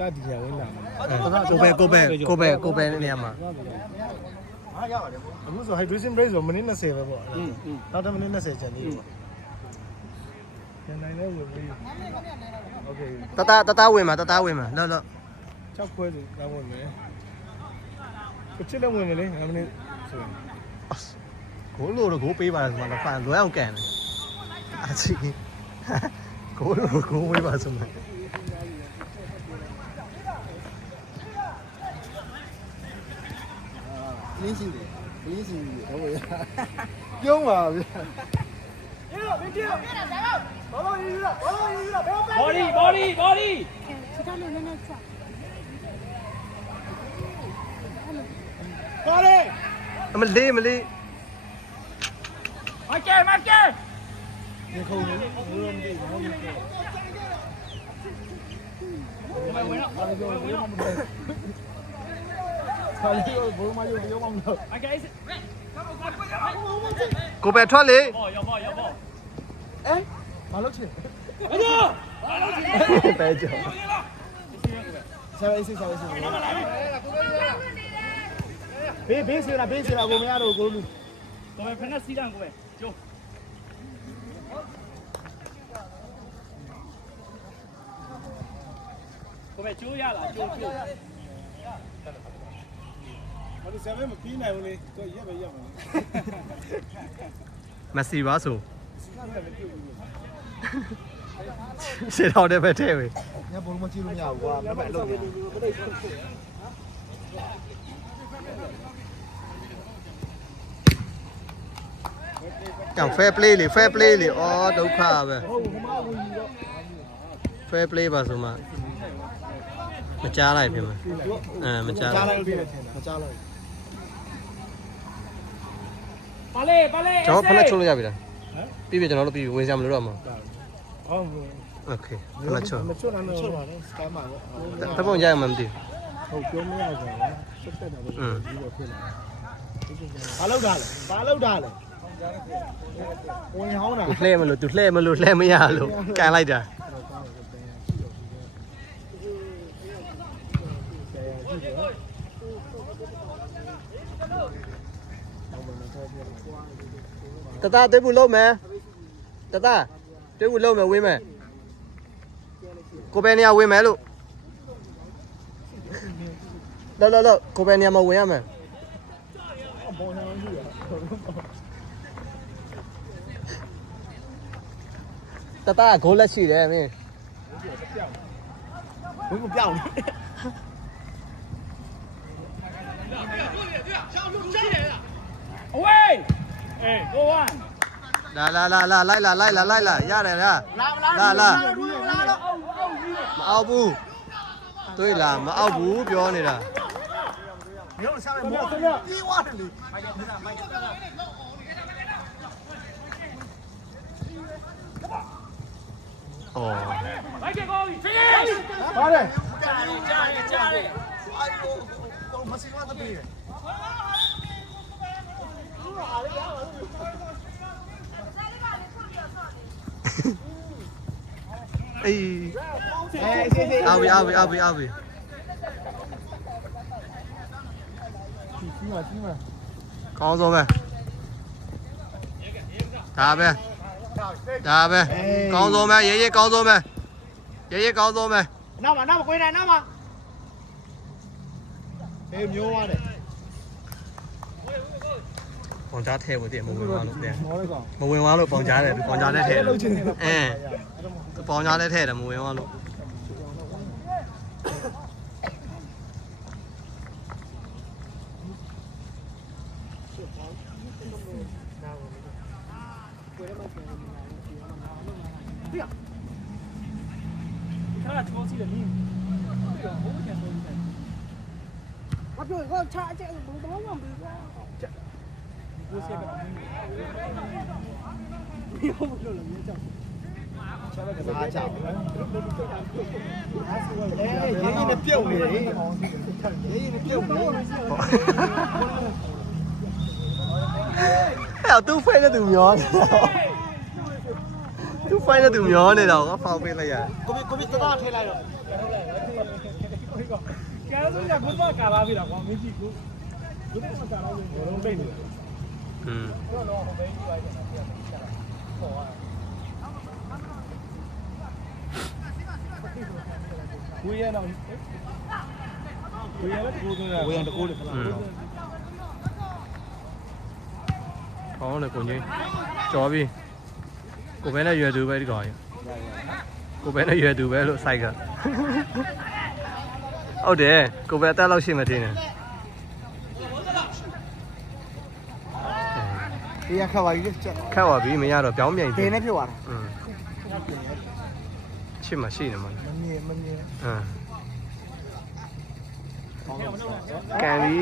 တာဒီရဝင်လာကိုပဲနေရာမှာအခုဆို hydration break ဆိုမိနစ်20ပဲပေါ့နောက်တစ်မိနစ်20ကျန်သေးတယ်ပေါ့ကျန်နိုင်လဲဝင်ပြီโอเคတဝင်မှာလောလော6ခွဲဆိုကောင်းဝင်မယ်ကိုချစ်လည်းဝင်မယ်လေ5မိနစ်ဆိုရင်ကိုလိုတော့ကိုပေးပါဆိုမှတော့ဖန်လွဲအောင်ကန်တယ်အချီကိုလိုကိုဝေးပါဆိုမှလင်းစီတယ်ဟိုပြုံးပါဗျာBody. 其他人在那叫。မလေး买给。你扣你，我让你ကိုပဲထွက်လေ马路去。ပဲကြော下位是。别谁了，我们家都过路。我们喷那西凉过来，走。我们走呀了，走。我哋上面咪邊嚟喎你，個而家咪入嚟。မစီပါဆိုရှင်းတော့တဲ့ပဲထဲပဲညဘုံမကြည့်လို့မရဘူးကွာမပဲလို့ကြောင် fair play လေ အော်ဒုက္ခပဲ fair play ပါဆိုမှမကြားလိုက်ပြင်မှာမကြားလိုက်ပါလေကျွန်တော်ဖက်ချုပ်လို့ရပြီလားပြီးပြီကျွန်တော်တို့ပြီးပြီဝင်စရာမလိုတော့မှာဟုတ်โอเคဖက်ချုပ်မချုပ်တော့စကမ်းပါပေါ့တပုံရမှမသိဟုတ်ပြောမရဆိုတော့ဆက်တက်တာပဲဒီလိုဖြစ်လာဘာလောက်တာလဲဝင်ဟောင်းတာသူလှဲမလို့လှဲမရလို့ကန်လိုက်တာတတတွေးဘူးလုံးမယ်တတတွေးဘူးလုံးမယ်ဝင်းမယ်ကိုပဲနေရာဝင်းမယ်လို့လောကိုပဲနေရာမှာဝင်းရမယ်တတဂိုးလက်ရှိတယ်မင်းဘယ်မပြောင်းလဲအဝေးgo on လာလိုက်လာရတယ်လားလာမအောင်ဘူးတွေ့လားမအောင်ဘူးပြောနေတာမျိုးစားမယ်မောပြေးသွားတယ်လေအော်မိုက်ကေကိုဖီနစ်ပါတယ်ကြားတယ်အိုင်ကိုမစီမတ်ပြေးအေးအော်ပြီကြီးမကောင်းဆုံးပဲဒါပဲကောင်းဆုံးပဲရေးကောင်းဆုံးပဲကောင်းဆုံးပဲနောက်မှာကိုင်းတိုင်းနောက်မှာမျိုးသွားတယ်ပေါင်ကြားထဲဖို့တည်းမဝင်သွားလို့ပြန်မဝင်သွားလို့ပေါင်ကြားတယ်ပေါင်ကြားနဲ့ထဲတယ်ပေါင်ကြားနဲ့ထဲတယ်မဝင်သွားလို့ခါချောစီတယ်နင်း我表我查这个不懂我没个。ကိုစီက没有不了没叫စားကြအောင်ရေးနေပြုတ်နေရေးနေပြုတ်နေအဲ့သူဖိနေသူမျောသူဖိနေသူမျောနေတော့ဖောက်ပေးလိုက်ရကိုပြီးတသားထဲလိုက်တော့ ကဘုရားကာလာပြီလားကွာမင်းကြီးကိုဘုရားကာလာလို့ဘောလုံးပိတ်နေတယ် တော့ဟိုဘေးကြီးပါကျန်တာပြတ်ပေါ်သွားဝေးရတော့ဝေးရလည်းကိုယ်ကဝေးရတကူလေခလာ ကောင်းတယ်ကိုကြီးကြော်ပြီကိုပဲနဲ့ရွယ်သူပဲဒီကောင်ကိုပဲနဲ့ရွယ်သူပဲလို့စိုက်ကဟုတ်တယ်ကိုပဲအသက်လောက်ရှိမှထင်တယ် ဒီရခါပါကြီးချက် ခက်ပါပြီမရတော့ပြောင်းပြန် ဒင်းနဲ့ဖြစ်သွားတာ ချစ်မှရှိနေမှာ မမြင်မမြင် ကန်ပြီ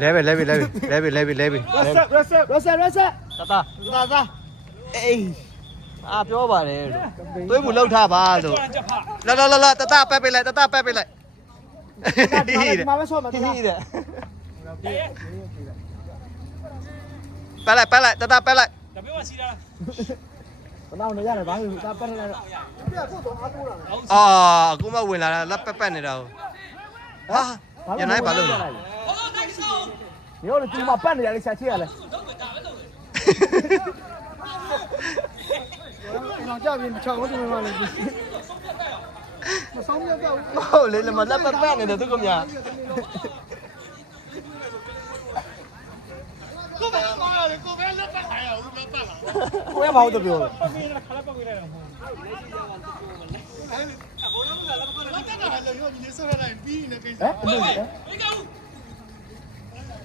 လဲပဲအေး တတာအာပြောပါတယ်လို့သွေးဘူးလောက်ထားပါလို့လာတတပတ်ပေးလိုက်တတပတ်ပေးလိုက်ဒီတဲ့ မှာပဲဆော့မှာ ဒီတဲ့ပတ်လိုက်တတပတ်လိုက် ဒါပြောမှစီးတာ ဘယ်တော့နေရတယ်ဘာလို့ဒါပတ်နေလဲပြဖို့တော့အားကိုးတာ အာအခုမှဝင်လာတာလက်ပတ်နေတာဟာညနေဘာလို့လဲ ရောလေဒီမှာပတ်နေရလေဆက်ချရလဲကျွန်တော်ကြပြီ6ဦးဒီမှာလေမဆောင်ရတော့ ဟုတ်လေမလက်ပတ်နေတယ်သူကမြကိုယ်ဘာလို့ပြောလဲ မင်းကခလာပောက်နေတယ်ဟို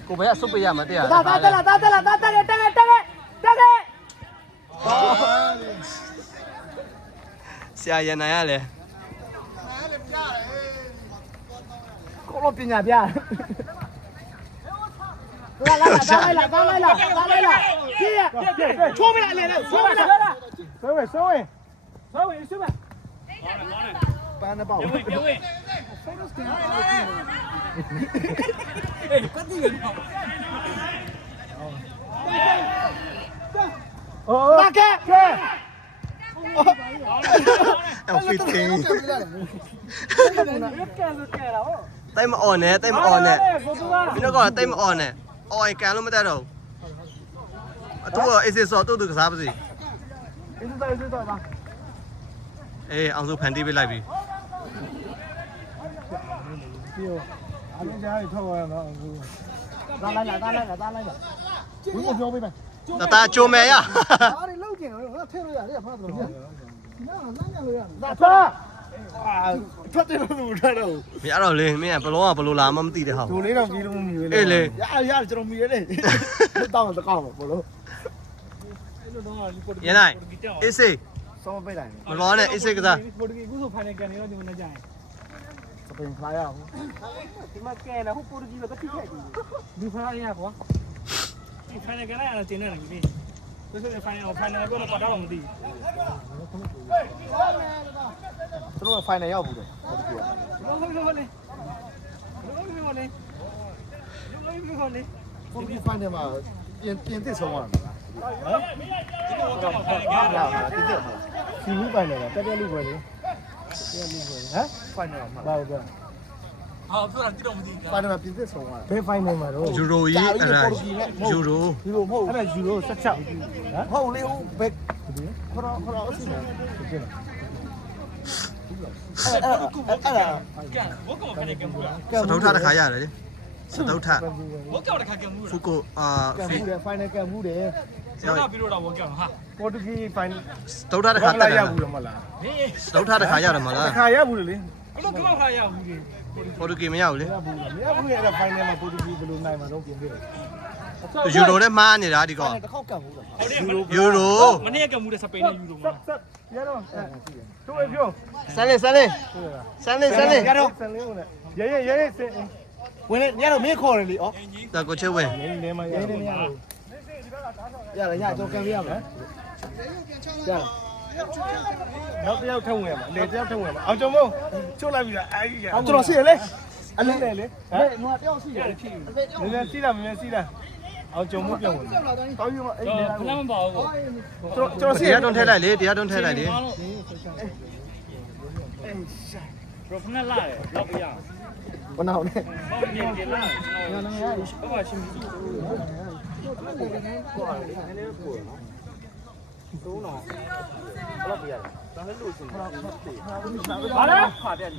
ကိုပဲအဆုပ်ပေးရမှာတရား တာဆရာရနိုင်ရလေ ကိုလိုပညာပြလာကြည့်ရချိုးမလားလေဆိုးဝင်ပန်းတော့ ပြောဝင် လာကဲ အဖီတင်း ကဲဆိုကဲတာဟော တိတ်မအော်နဲ့တိတ်မအော်နဲ့ ကိုသူက မင်းတို့ကတိတ်မအော်နဲ့အော်ရင်ကန်လို့မတတ်တော့အတူအေးစေစောတူတူကစားပါစီ အေးတော့ပါ အေးအောင်စုဖန်တီးပေးလိုက်ပြီ ပြောအလုံးကြားထွက်သွားတော့လာလိုက်ဘုံပြောပေးမယ် တတကြိုမယ်ရ အားရလောက်ကျင်တော့ထည့်လို့ရတယ်ဖားတော့နားလမ်းကြလို့ရတယ် ဒါသားထွက်တယ်လို့မထွက်တော့ မရတော့လေမင်းကဘလုံးကဘလို့လာမှမသိတဲ့ဟာ ဒိုလေးတော့ပြီးလို့မမြင်လေရကျွန်တော်မြင်ရတယ်တောင်းတော့ကောက်ပါဘလို့ အဲ့လိုတော့ဒီပေါ် ရနိုင်အေးစေး စောပိတ်လိုက် မလောနဲ့အေးစေးကစား ပေါ်တူဂီကူဆိုဖိုင်နယ်ကန်နေတော့ဒီမနေ့ကျရင် စပင်ဖလာရအောင် ဒီမှာကဲတယ်ဟိုပေါ်တူဂီတော့တိခဲ့ဒီဖားရကွာဒီဖိုင်နယ်ကန်ရတာတင်နေတယ်ဒီဆိုဆိုဖိုင်နယ်ကတော့ပတ်တော့မသိ သူတို့ဖိုင်နယ်ရောက်ဘူးတယ်ဟုတ်ပြီ ဘူးလုံးလေ ကိုဒီဖိုင်နယ်မှာပြင်သစ်ဆုံးသွားတာလား ဒီကတော့ဖိုင်နယ်ကန် လာတာတိတက်စီဘူးဖိုင်နယ်ကတက်လူပဲလေဟမ်ဖိုင်နယ်မှာဘာလို့လဲ ဟာပြောတာတိတော့မသိ ဖိုင်နယ်မှာပြင်သစ်ဆုံးသွားဘယ်ဖိုင်နယ်မှာတော့ ယူရိုကြီးအဲ့ဒါယူရို ယူရိုမဟုတ်အဲ့ဒါယူရို16ဟမ်ဟုတ်လေဟုတ်ဘယ်ခရောအစီအစဉ်ဖြစ်နေအဲ့ဒါ ကန်ဘောကောင်ဖိုင်နယ်ကန်ဘူးလား စတုထတစ်ခါရတယ်လေစတုထ ဘောကောင်တစ်ခါကန်ဘူး ဖူကိုအာ ကံမှုတယ် final ကံမှုတယ် ကျွန်တော်ပြီးတော့ဘောကောင်ဟာ ပေါ်တူဂီ final စတုထတစ်ခါတက်တယ် ရဘူးလားမလား နေ စတုထတစ်ခါရတယ်မလား ခါရဘူးလေ အဲ့လိုကောက်ခါရဘူးလေ ပေါ်တူဂီမရဘူးလေ မရဘူးမရဘူးအဲ့ဒါ final မှာပေါ်တူဂီဘယ်လိုနိုင်မှာတော့ပြင်ပြတယ် ယူရိုနဲ့မှားနေတာဒီကောင် တစ်ခေါက်ကံမှုတော့ ဟုတ်တယ် ယူရို မနေ့ကမှုတဲ့စပိန်နဲ့ယူတော့မှာ ရတော့သူ့အပြော ဆန်းလေး ရတော့ဆန်လေးဦးနဲ့ရဲစင်ဝင်ရတော့မင်းခေါ်တယ်လေဩ ဒါကိုချစ်ဝင် နေမှာရဲနေမရဘူးရတော့ကံပြရမယ်ရနောက်တစ်ယောက်ထုံးဝင်မှာလေတစ်ယောက်ထုံးဝင်မှာအောင်ကြုံမို့ချိုးလိုက်ပြီလားအဲ့ဒီကျွန်တော်စီရလေအလေးလေဟဲ့ငါတယောက်စီရတယ်ဖြစ်နေနေစီးတာမင်းစီးတာအောင်ကြုံမို့ပြောင်းဝင်တောင်းယူမအဲ့ဒီ ခဏမပါဘူး ကျွန်တော်စီ တရားတွန်းထဲလိုက်လေတရားတွန်းထဲလိုက်လေ အ ဘရိုဖက်လာတယ်လောက်ပြရအောင် ဘယ်နောက်လဲ ဟောပြင်ပြင်လာကျွန်တော်ဘာမှချင်းမရှိဘူးဘာလဲခါတယ်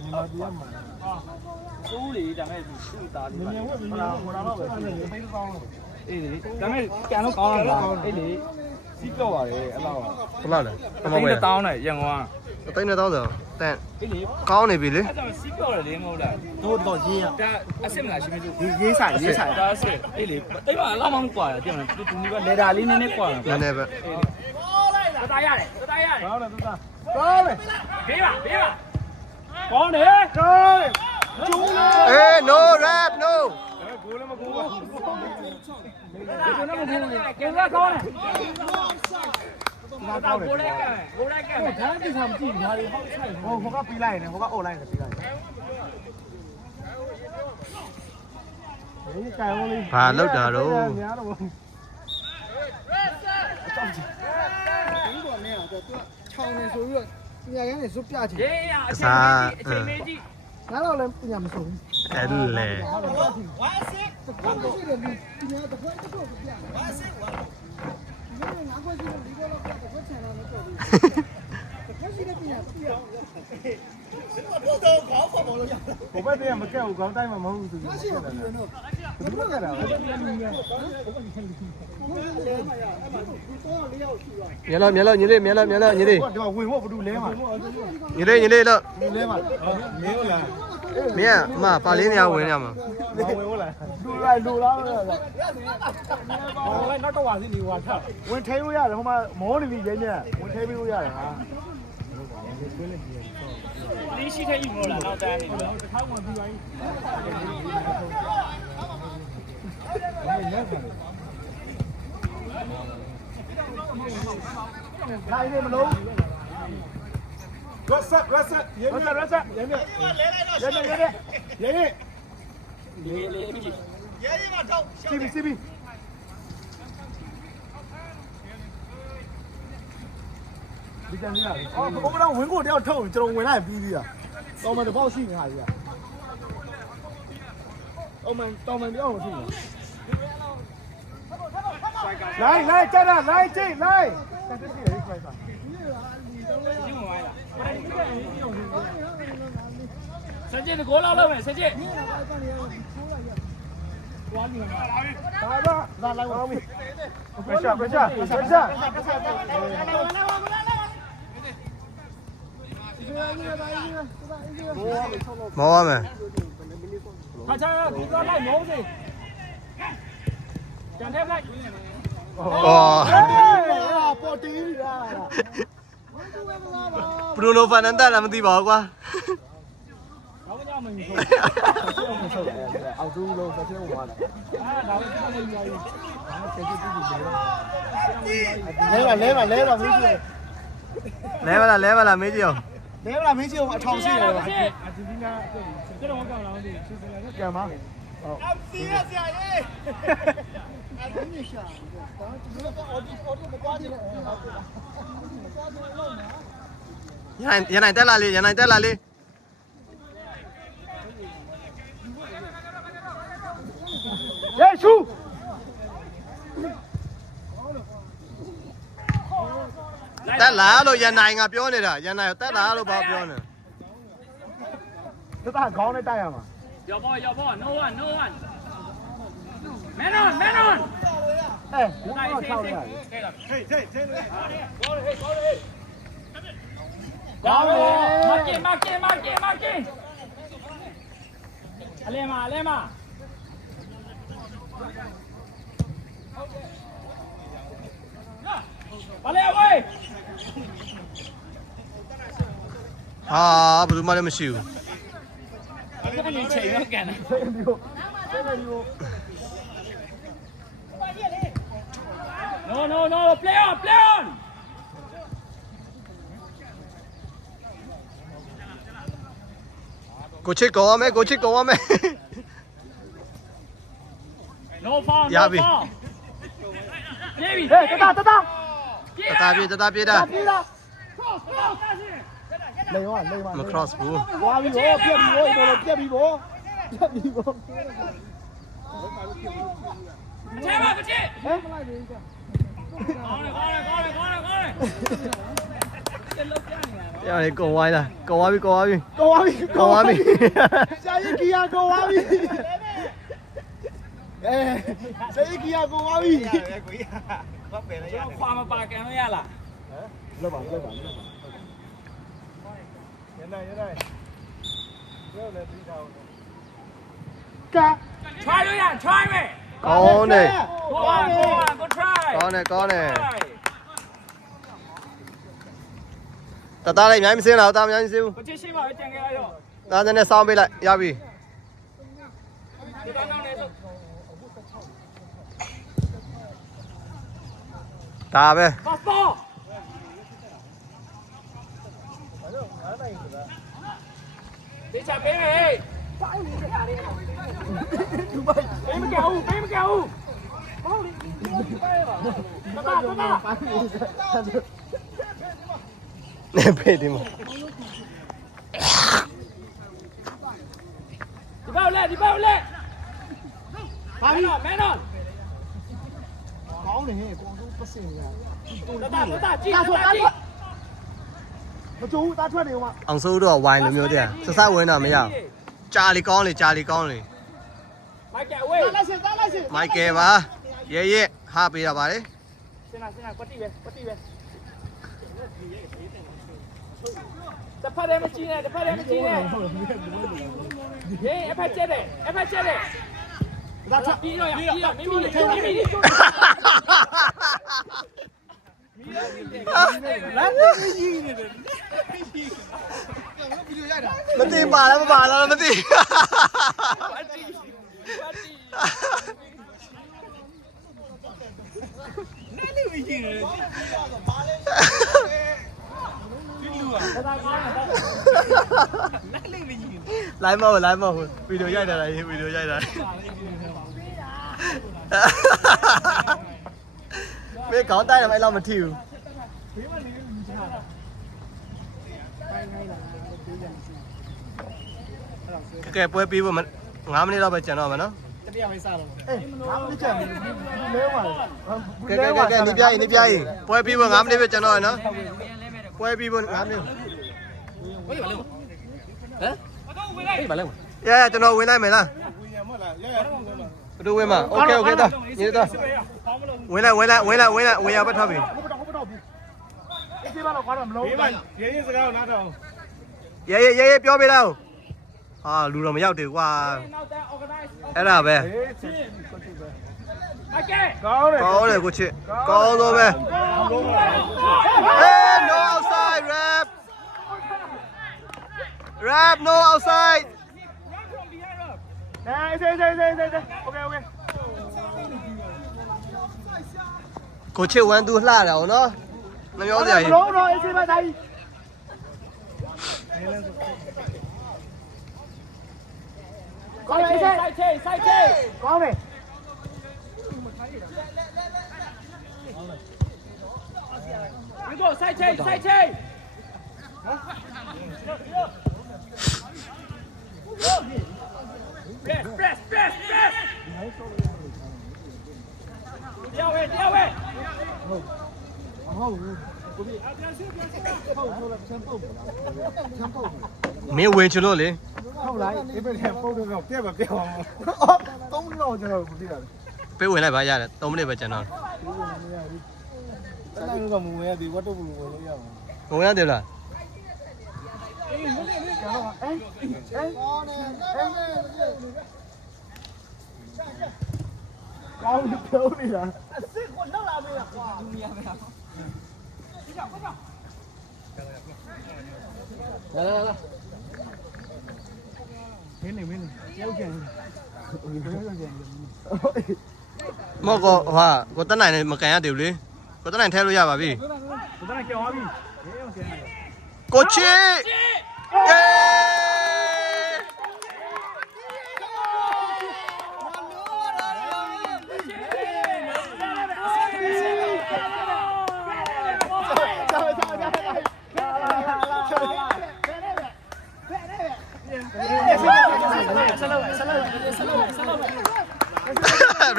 စိုးလေဒါမဲ့သူ့သားလေးပါဟိုတော့ပဲအေးလေဒါမဲ့ကန်တော့ကောင်းလားအေးလေစီးကြောက်ပါတယ်အဲ့လောက် ဘလောက်လဲအမ ဘ ဝဲ ယ်တောင်းတယ်ရန်ကုန်က အသိန်းနဲ့တောင်းဆိုတန် အေးလေ ကောင်းနေပြီလေ အဲ့ဒါစီးကြောက်တယ်လေမဟုတ်လား တော့ရေးရ ဒါအစ်စ်မလားရှိမလို့ ရေးဆိုင်ရေးဆိုင် ဒါအစ်စ်အေးလေတိတ်မအလောက်မှမကွာတယ်တင်မလားတူနီးပဲလေဒါလေးနည်းနည်းကွာ နည်းနည်းပဲ တသားရတယ်တသားရတယ် ကောင်းတယ်သူသားကောင်းတယ် ဘေးပါကောင်းတယ် ကောင်းတယ်ကျိုးလား အေး no rap no ဂိုးလည်းမဂိုးပါဘူး ကျွန်တော်မဘူးလေကဲစားကောင်းတယ်ဒါတော့ကိုလိုက်ကဲဒါတိစားမကြည့်ဘာတွေဟောက်ဆိုင် ဟိုကပြီးလိုက်နေဟိုကအော်လိုက်နေပြီးလိုက်ဒီကံလေး ဘာလောက်တာတော့ များတော့ ဒီတော့နဲ့တော့သူချောင်းနေဆိုပြီးတော့ညကန်းနေစွပြချင် ရေးရအချိန်လေးကြည့် ငါတော့လည်းပညာမဆုံးဘူး အဲ့လေ ဝါစစ်ဘာမရှိတယ်ဒီညတော့ခွက်တော့ပြဝါစစ်ဝါဒီငါခွက်ရှိတယ်ဒီတော့တော့ခွက်ချင်တော့မတော်ဘူးခွက်ရှိတဲ့ပညာပြအောင်ဟိုဘက်တည်းမကက်ဘူးခေါင်းတိုင်းမှာမဟုတ်ဘူးသူ ခွက်ရှိတော့ပြတော့ ဘယ်လိုကြတာလဲ မြင်လို့ညီလေးမြင်လို့ညီလေး ဒီမှာဝင်ဖို့ဘယ်သူလဲမှာ ညီလေးလို့ လဲမှာမင်းဟုတ်လား မင်းအမပါလေးနေရဝင်ရမှာ ဝင်ဟုတ်လားလူလိုက်လူလား ဟိုလိုက်နောက်တော့ဝါစီနေဝါထ ဝင်ထိလို့ရတယ်ဟိုမှာမောနေပြီရဲမြတ်ဝင်ထိပြီးလို့ရတယ်ဟာ လေးရှိတဲ့ဤမို့လားနောက်တန်းနေတော့ လိုက်နေမလို့ရက်ဆက်ရဲမြတ်ရဲမြတ်စီဘီဒီကနေ့အော်ဘုရားဝင်ကိုတယောက်ထုတ်ကျွန်တော်ဝင်လိုက်ပြီးသေးတာတော်မှန်တစ်ပေါက်ရှိနေတာကြီးကတော်မှန်တယောက်မရှိဘူးလိုက်ကြတာလိုက်ကြည့်လိုက်တက်ကြည့်လေဖိုက်ပါ ဒီမှာလားစကြင်ကိုလာလို့မယ်စကြင် ဒါလိုက်အောင်မီပရှာ မောရမယ် ခါချာဒီတော့လိုက်မိုးစေကျန်တဲ့လိုက် အော် ပေါ်တီးလာ ဘရူနိုဖာနန်ဒါလည်းမသိပါဘူးကွာ တော့ကြောက်မင်းဆို အောက်သူးလို့ဆက်ချင်းသွားတယ် ဒါပဲကြောက်နေရည် လဲပါမင်းကြီး လဲပါလားမေးကြည့်အောင် လဲပါမင်းကြီးအထောင်ရှိတယ် အာဂျင်တီးနားကျွန်တော်ကောက်လာတယ်စစ်စစ်လည်း ကံပါဟုတ် ရနိုင်တက်လာလေး ယေရှု တက်လာလို့ရနိုင်ကပြောနေတာရနိုင်တက်လာလို့ဘာပြောနေ သက်သာခေါင်းနဲ့တိုက်ရမှာ ရောက်ပေါ့ no one man on ဘုရား6ရတယ် ကောင်းတယ်မကင်အလဲမဘာလဲဝေး ဟာဘယ်သူမှလည်းမရှိဘူး အဲ့ဒီချိန်တော့ကန်တယ် ဒီကိုဒီကို No play on ကိုချစ်ကောင်းရမယ် no foul ရပြီ ပြေးပြီ ဟေးတတာ တသားပြေးတာ ပြေးတာ cross လိန်ဝလိန်ဝ မ cross ဘူး ဝါပြီးတော့ပြက်ပြီးတော့ပြက်ပြီးတော့ပြက်ပြီးတော့ ချဲပါကချဲ ဟမ် ကောင်းတယ်ကောင်းတယ်ကောင်းတယ်ကောင်းတယ်ကောင်းတယ်ကျလောက်ပြနေရတော့ ရတယ်ကုန်ဝိုင်းလားကုန်ဝါပြီကုန်ဝါပြီ ကောဝါပြီ ကုန်ဝါပြီ ရှာရင်ကီယာကောဝါပြီရှာရင်ကီယာကောဝါပြီ ခွာမပါကန်လို့ရလား လောက်ပါရနေရုပ်လည်းပြီးတော့က try လို့ရ try မယ် ကောင်းတယ် go try ကောင်းတယ်ကောင်းတယ်တသားလေးအများကြီးမစင်းတော့တာအများကြီးစင်းဘူး ကိုချစ်ရှိပါပဲကြံခဲ့လိုက်တော့ သားစင်းနဲ့စောင်းပေးလိုက်ရပြီ ဒီကောင်းကောင်းလေးဆို ဒါပဲ ပါပေါ်ဒီချပေးမယ် ဒူဘိုင် ပေးမကြောက်ဘူးပေးမကြောက်ဘူးတတာတတာ ပါပြီ နေဖေးဒီမှာ ဒီပေါက်လက်ဒီပေါက်လက် ပါပြီ မဲနော် ကောင်းတယ်ဟဲ့ကောင်းဆုံးပတ်စင်ရ တတာတတာကြည့် တာ တ ဆို တာ တာ ကြည့် မကြိုးဘူးတာထွက်နေဦးမ အောင်စိုးတော့ဝိုင်းလိုမျိုးတည်းဆဆဝင်တော့မရကြာလီကောင်းလေကြာလီကောင်းလေ မိုက်ကယ်ဝေး တာလိုက်စ မိုက်ကယ်ပါရဲရဲဟာပေးတာပါလေ စင်နာကွတိပဲတစ်ဖက်တည်းမကြည့်နဲ့တစ်ဖက်တည်းမကြည့်နဲ့ဟေးအဖက်ကျက်တယ် တာထွက် ပြီးတော့မိမိလမ်းလေးကြီးနေတယ် မသိပါလားမပါလားမသိ လိုက်မဟုတ်ဗီဒီယိုရိုက်တာလေဗီဒီယိုရိုက်တာမေကောင်းတိုင်းတယ်မအဲ့လောက်မထီဘူးကဲပွဲပြီးဖို့9မိနစ်တော့ပဲကျန်တော့မှာနော် အေးငါမကြည့်လဲပါ ကဲနေပြရင်ပွဲပြီးဖို့9မိနစ်ပဲကျန်တော့ရနော်ပွဲပြီးဖို့9မိနစ်ရကျွန်တော်ဝင်လိုက်မယ်လားဘယ်လိုဝင်မှာโอเคတော့ညီတော့ဝင်ရပတ်ထားပြီ အေးပါတော့ကတော့မလုံးဘူးရင်းစကားကိုနားထောင် ရဲပြောပေးလိုက်ဟာလူတော့မရောက်သေးကွာ နောက်တဲ့ organize အဲ့ဒါပဲ မိုက်ကယ် ကောင်းတယ် ကောင်းတယ်ကိုချစ်ကောင်းတော့ပဲဟေး no outside rap no outside အေးโอเคကိုချစ်1 2လှတာအောင်နော်မပြောစရာကြီး လုံးတော့အေးပါတိုင်းကောင်းတယ် စိုက်ချေ ကောင်းတယ် ဒီကိုစိုက်ချေ press တရားဝဲ ဟုတ်ကိုပြီပြန်စစ်ဟုတ်ဆိုတော့ချမ်းပုတ် မင်းဝင်ချလို့လေ ဟုတ်လားဒီဘက်ပုတ်တော့ပြက်ပါပြက်အောင်အော်3မိနစ်တော့ကျွန်တော်ကိုသိတာ ပေးဝင်လိုက်ပါရတယ်3မိနစ်ပဲကျန်တော့ တလိုက်တော့မဝင်ရသေးဝတ်တော့ဘူးဝင်လို့ရအောင် ဝင်ရတယ်လား ကောင်းတယ်ပြောနေတာ လာ မင်းနေကြောက်ကြတယ် မော့ကောဟာကိုတက်နိုင်နဲ့မကန်ရသေးဘူးလေကိုတက်နိုင်ထဲလို့ရပါပြီ ဘယ်တော့ကြောက်သွားပြီရေအောင်ကျန်တယ် ကိုချစ်ယေ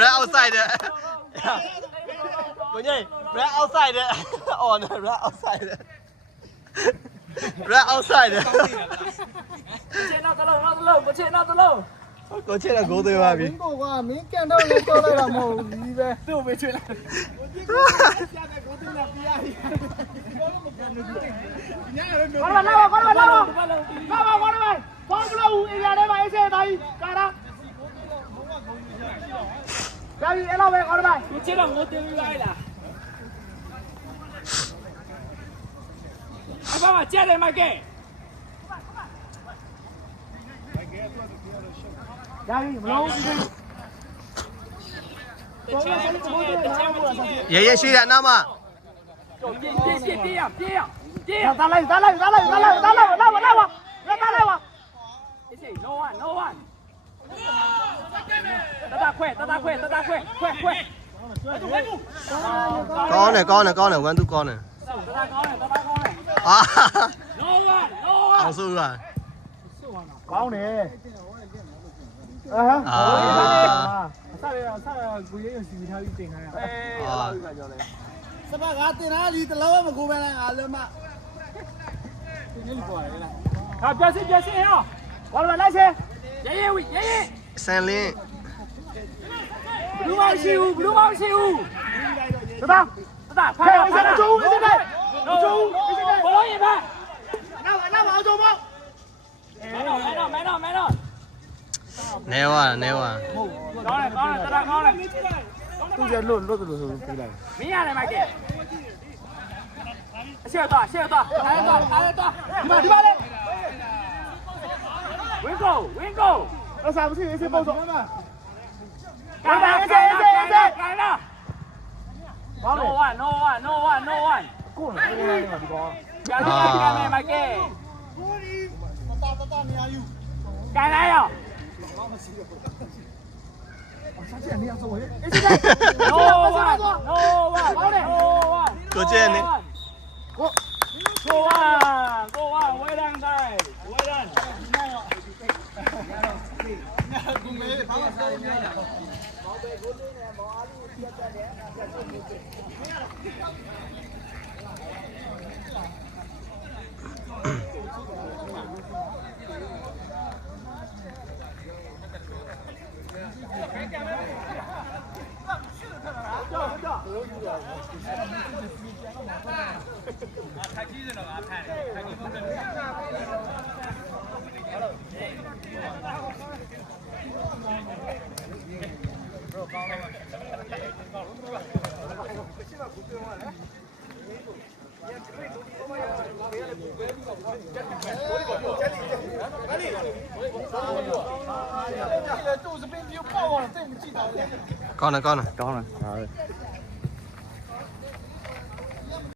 Red outside ဘုန်းကြီး Red outside on Red outside Red outside ချေနောက်တလုံးမချေနောက်တလုံး ကိုချစ်တော့ဂိုးသွေးပါပြီ မင်းကိုကမင်းကန်တော့လည်းတော့လိုက်တာမဟုတ်ဘူးဒီပဲ သူ့ကိုပဲချွေလိုက် ဘာလာလာဘာလာလာဘာဘလို့အေးရတယ်မအေးစေးတိုင်းကာရာဒါပြီးအဲ့လိုပဲခေါ်တယ် သူချေတော့ငိုတင်ပြီးလိုက်လားအဖမကျက်တယ်မကဲ ဒါပြီးမလုံးဘူး ရဲရဲရှိတယ်အနောက်မှာ ပြေးရ ဒါလိုက်အေးစေး no one တတခွဲခွဲ ကောင်းတယ်1 2ကောင်းတယ် တတကောင်းတယ် အာ no one အောင်စိုးပါ ကောင်းတယ်အာ အာ ဆက်ရကိုရစီထားပြီးတင်ထားရ စပါးကတင်ထားလီတလုံးမကိုပဲလားအားလုံးမ ဟာပြစီဟော ဘာလို့လိုက်စေ ရဲ ဆန်လင်း ဘလူးမောင်ရှိဦး တဒါ တတဖာ အေးစေးကျိုးအေးစေးဘ ဘောရင်ပါ နောက်အောင်ကျိုးပေါ့ မဲတော့ နဲဝါနဲဝါ ကောင်းတယ်တတကောင်းတယ် သူကျလွတ်ဆိုပြေးလိုက် မင်းရတယ်မိုက်ကဲအရှေ့တော့အားတော့ဒီပါလေဝင်းကို အစားမရှိအေးစေးပေါ့တော့ ကိုင်းလာ no one ကိုယ်လည်းဒီကော ကြာစီကမ်းမိုက်ကဲကိုင်းလာရော ဆက်ချက်နေအောင်ဆိုဟဲ့ no one ကိုချစ်နေ go on well done guys well done ကောင်းတယ် ကောင်းတယ်